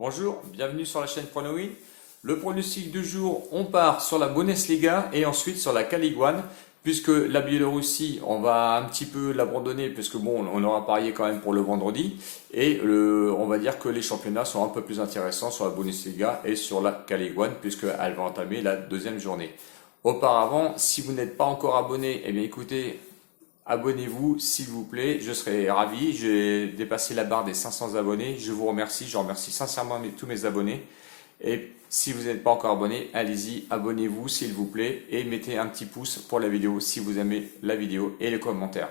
Bonjour, bienvenue sur la chaîne PronoWin. Le pronostic du jour, on part sur la Bundesliga et ensuite sur la K-League 1, puisque la Biélorussie, on va un petit peu l'abandonner, puisque bon, on aura parié quand même pour le vendredi, et on va dire que les championnats sont un peu plus intéressants sur la Bundesliga et sur la K-League 1, puisqu'elle va entamer la deuxième journée. Auparavant, si vous n'êtes pas encore abonné, eh bien écoutez, abonnez-vous s'il vous plaît, je serai ravi. J'ai dépassé la barre des 500 abonnés. Je vous remercie, je remercie sincèrement tous mes abonnés. Et si vous n'êtes pas encore abonné, allez-y, abonnez-vous s'il vous plaît et mettez un petit pouce pour la vidéo si vous aimez la vidéo et les commentaires.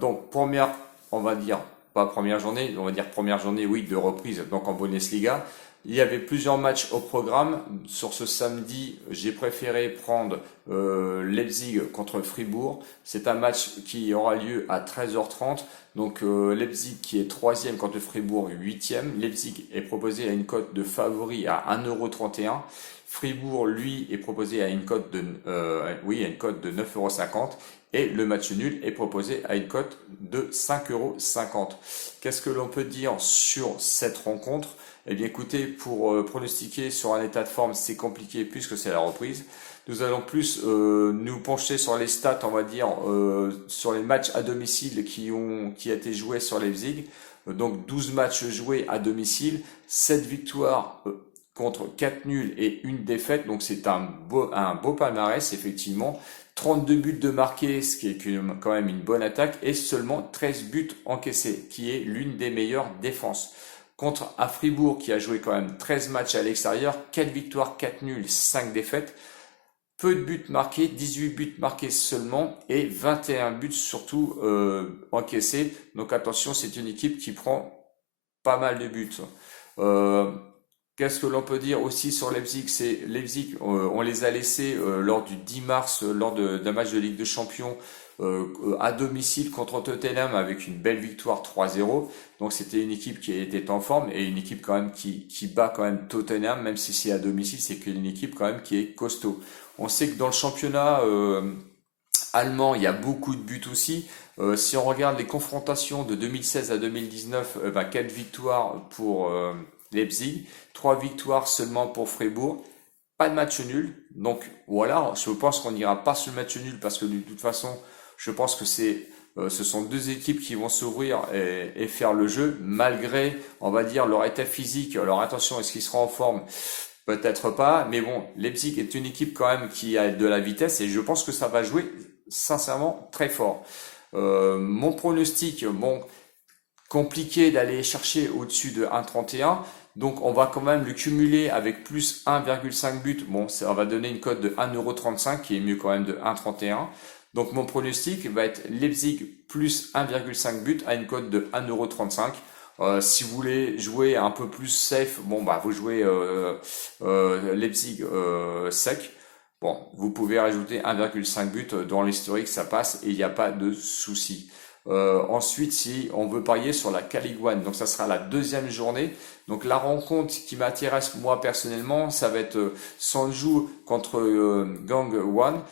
Donc première, on va dire, pas première journée, on va dire première journée, oui, de reprise, donc en Bundesliga. Il y avait plusieurs matchs au programme. Sur ce samedi, j'ai préféré prendre Leipzig contre Fribourg. C'est un match qui aura lieu à 13h30. Donc Leipzig qui est troisième contre Fribourg huitième. Leipzig est proposé à une cote de favori à 1,31 €. Fribourg, lui, est proposé à une cote de, oui, à une cote de 9,50 € et le match nul est proposé à une cote de 5,50 €. Qu'est-ce que l'on peut dire sur cette rencontre? Eh bien écoutez, pour pronostiquer sur un état de forme, c'est compliqué puisque c'est la reprise. Nous allons plus nous pencher sur les stats, on va dire, sur les matchs à domicile qui a été joué sur Leipzig. Donc 12 matchs joués à domicile, 7 victoires contre 4 nuls et une défaite. Donc c'est un beau palmarès, effectivement. 32 buts de marqués, ce qui est quand même une bonne attaque, et seulement 13 buts encaissés, qui est l'une des meilleures défenses. Contre à Fribourg, qui a joué quand même 13 matchs à l'extérieur, 4 victoires, 4 nuls, 5 défaites. Peu de buts marqués, 18 buts marqués seulement et 21 buts surtout encaissés. Donc attention, c'est une équipe qui prend pas mal de buts. Euh, Qu'est-ce que l'on peut dire aussi sur Leipzig? C'est Leipzig, on les a laissés lors du 10 mars, lors d'un match de Ligue des Champions à domicile contre Tottenham avec une belle victoire 3-0. Donc c'était une équipe qui était en forme et une équipe quand même qui bat quand même Tottenham, même si c'est à domicile, c'est une équipe quand même qui est costaud. On sait que dans le championnat allemand, il y a beaucoup de buts aussi. Si on regarde les confrontations de 2016 à 2019, 4 victoires pour Leipzig, 3 victoires seulement pour Fribourg, pas de match nul. Donc voilà, je pense qu'on n'ira pas sur le match nul parce que de toute façon, je pense que ce sont deux équipes qui vont s'ouvrir et faire le jeu malgré, on va dire, leur état physique. Alors attention, est-ce qu'ils seront en forme? Peut-être pas, mais bon, Leipzig est une équipe quand même qui a de la vitesse et je pense que ça va jouer sincèrement très fort. Mon pronostic, bon, compliqué d'aller chercher au-dessus de 1,31. Donc on va quand même le cumuler avec plus 1,5 but. Bon, ça va donner une cote de 1,35 € qui est mieux quand même de 1,31. Donc mon pronostic va être Leipzig plus 1,5 but à une cote de 1,35 €. Si vous voulez jouer un peu plus safe, bon bah vous jouez Leipzig sec. Bon, vous pouvez rajouter 1,5 but dans l'historique, ça passe et il n'y a pas de souci. Ensuite, si on veut parier sur la K-League 1, donc ça sera la deuxième journée. Donc la rencontre qui m'intéresse moi personnellement, ça va être Sanju contre Gangwon.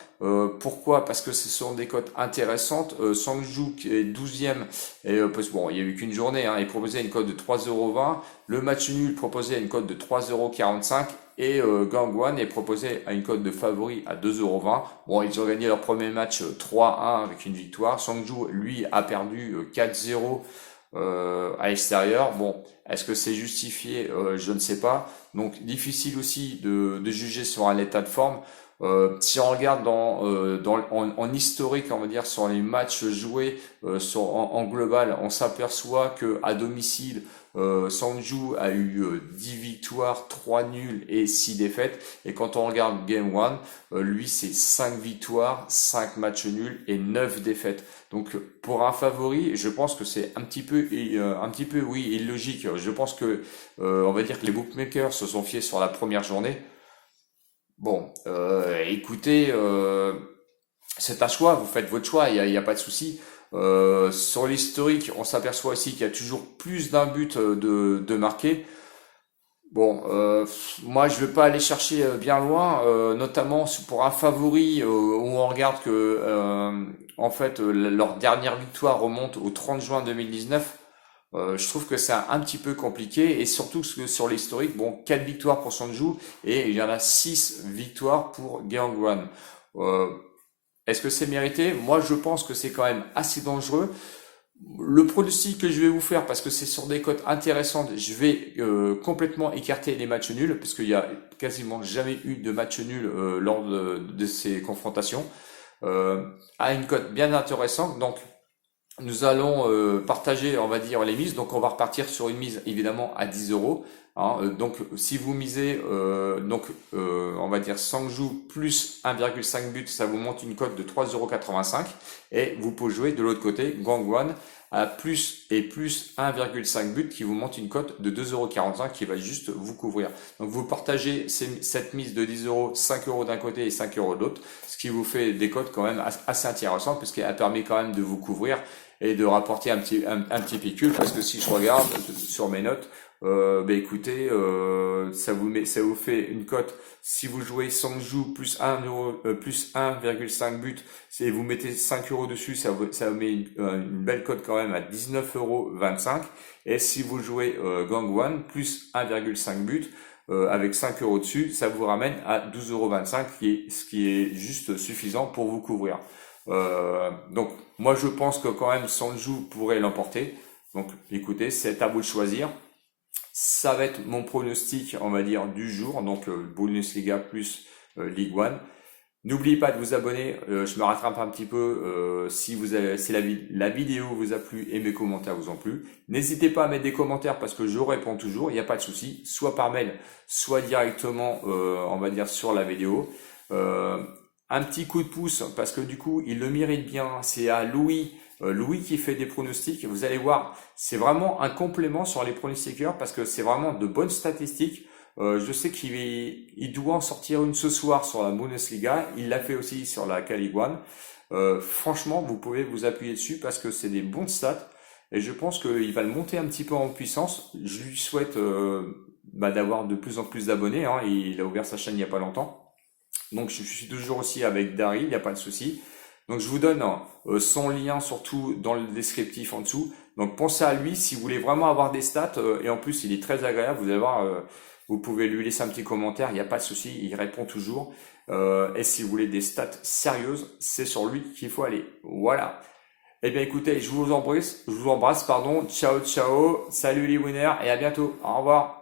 Pourquoi? Parce que ce sont des cotes intéressantes. Sanju qui est 12e, et, parce que bon, il n'y a eu qu'une journée, hein, est proposé à une cote de 3,20 €. Le match nul proposé à une cote de 3,45 € et Gangwon est proposé à une cote de favori à 2,20 €. Bon, ils ont gagné leur premier match 3-1 avec une victoire. Sangju, lui, a perdu 4-0 à l'extérieur. Bon, est-ce que c'est justifié? Je ne sais pas. Donc, difficile aussi de juger sur un état de forme. Si on regarde en historique, on va dire, sur les matchs joués en global, on s'aperçoit que à domicile, Sangju a eu 10 victoires, 3 nuls et 6 défaites. Et quand on regarde Game 1, lui c'est 5 victoires, 5 matchs nuls et 9 défaites. Donc pour un favori, je pense que c'est un petit peu oui, illogique. Je pense que on va dire que les bookmakers se sont fiés sur la première journée. Bon, écoutez, c'est un choix, vous faites votre choix, il y a pas de souci. Sur l'historique, on s'aperçoit aussi qu'il y a toujours plus d'un but de marqué. Bon, moi je ne vais pas aller chercher bien loin, notamment pour un favori où on regarde que en fait leur dernière victoire remonte au 30 juin 2019. Je trouve que c'est un petit peu compliqué et surtout que sur l'historique, bon, 4 victoires pour Sonju et il y en a 6 victoires pour Guan. Euh, Est-ce que c'est mérité? Moi, je pense que c'est quand même assez dangereux. Le pronostic que je vais vous faire, parce que c'est sur des cotes intéressantes, je vais complètement écarter les matchs nuls, parce qu'il y a quasiment jamais eu de match nul lors de ces confrontations, euh, à une cote bien intéressante. Donc, nous allons partager, on va dire, les mises. Donc, on va repartir sur une mise évidemment à 10 euros. Hein. Donc, si vous misez, on va dire Sangju plus 1,5 but, ça vous monte une cote de 3,85 euros. Et vous pouvez jouer de l'autre côté, Gangwon à plus et plus 1,5 but qui vous monte une cote de 2,45 euros qui va juste vous couvrir. Donc, vous partagez cette mise de 10 euros, 5 euros d'un côté et 5 euros de l'autre, ce qui vous fait des cotes quand même assez intéressantes puisqu'elle permet quand même de vous couvrir et de rapporter un petit pécule parce que si je regarde sur mes notes, écoutez, ça vous fait une cote. Si vous jouez Sangju plus 1 euro, plus 1,5 but, et vous mettez 5 euros dessus, ça vous met une belle cote quand même à 19,25 €. Et si vous jouez Gangwon plus 1,5 but, avec 5 euros dessus, ça vous ramène à 12,25 €, ce qui est juste suffisant pour vous couvrir. Donc, moi je pense que quand même Sangju pourrait l'emporter. Donc, écoutez, c'est à vous de choisir. Ça va être mon pronostic, on va dire, du jour. Donc, Bundesliga plus Ligue 1. N'oubliez pas de vous abonner. Je me rattrape un petit peu si la vidéo vous a plu et mes commentaires vous ont plu. N'hésitez pas à mettre des commentaires parce que je réponds toujours. Il n'y a pas de souci, soit par mail, soit directement, on va dire, sur la vidéo. Un petit coup de pouce parce que du coup, il le mérite bien. C'est à Louis. Louis qui fait des pronostics. Vous allez voir, c'est vraiment un complément sur les pronostiqueurs parce que c'est vraiment de bonnes statistiques. Je sais qu'il doit en sortir une ce soir sur la Bundesliga. Il l'a fait aussi sur la Caliguane. Franchement, vous pouvez vous appuyer dessus parce que c'est des bons stats. Et je pense qu'il va le monter un petit peu en puissance. Je lui souhaite d'avoir de plus en plus d'abonnés. Hein. Il a ouvert sa chaîne il n'y a pas longtemps. Donc je suis toujours aussi avec Dari, il n'y a pas de souci. Donc je vous donne son lien surtout dans le descriptif en dessous. Donc pensez à lui si vous voulez vraiment avoir des stats. Et en plus il est très agréable, vous allez voir, vous pouvez lui laisser un petit commentaire, il n'y a pas de souci, il répond toujours. Et si vous voulez des stats sérieuses, c'est sur lui qu'il faut aller. Voilà. Eh bien écoutez, je vous embrasse, pardon. Ciao, ciao. Salut les winners et à bientôt. Au revoir.